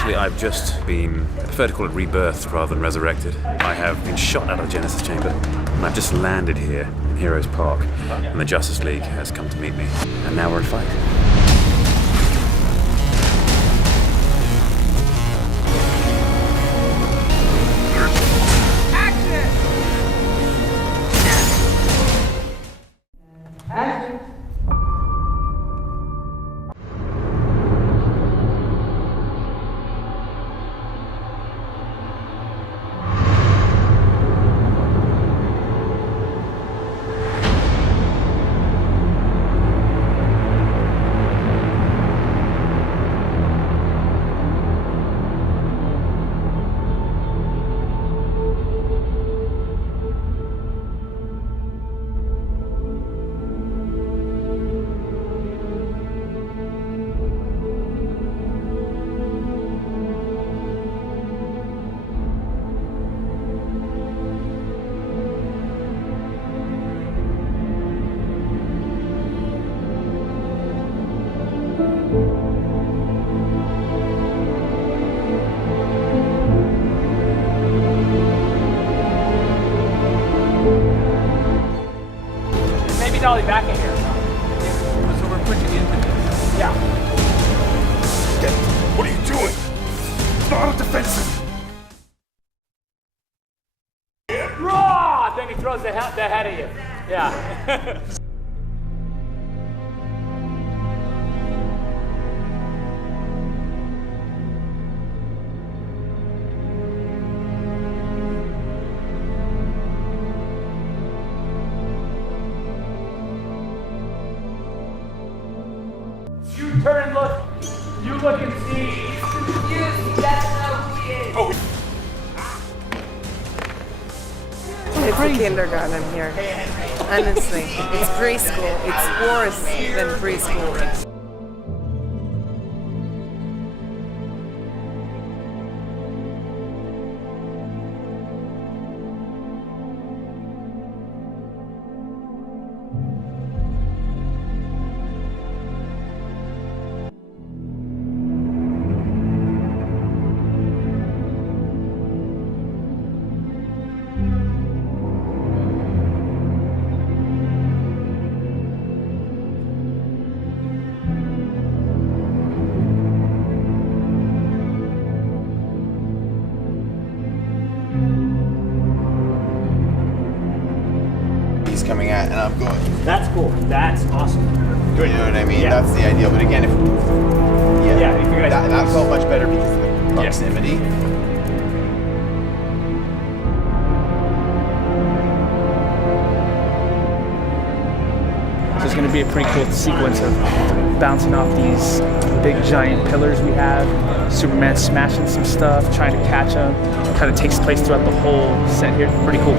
Essentially, I've just been, I prefer to call it rebirthed rather than resurrected. I have been shot out of the Genesis Chamber, and I've just landed here in Heroes Park, and the Justice League has come to meet me, and now we're in fight. Dolly back in here. So we're pushing into this. Yeah. What are you doing? It's not defensive. Raw! Then he throws the head at you. Yeah. You turn and look. You look and see. He's confused. He doesn't know who he is. Oh. It's a kindergarten here. Honestly, it's preschool. It's worse than preschool. He's coming at, and I'm going. That's cool. That's awesome. You know what I mean? Yeah. That's the ideal. But again, if if you guys that felt much better because of the proximity. So it's going to be a pretty cool sequence of bouncing off these big giant pillars we have. Superman smashing some stuff, trying to catch him. Kind of takes place throughout the whole set here. Pretty cool.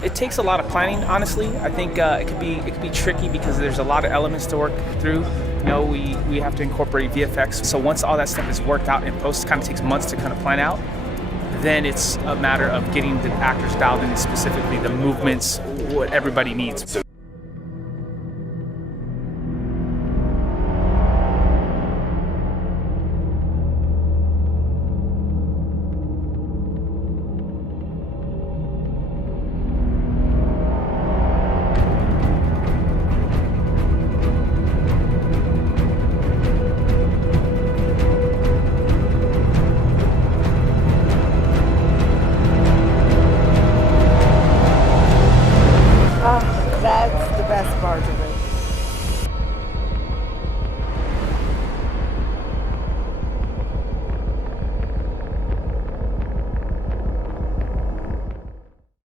It takes a lot of planning, honestly. I think it could be tricky because there's a lot of elements to work through. You know, we have to incorporate VFX. So once all that stuff is worked out in post, it kind of takes months to kind of plan out. Then it's a matter of getting the actors dialed in, specifically the movements, what everybody needs.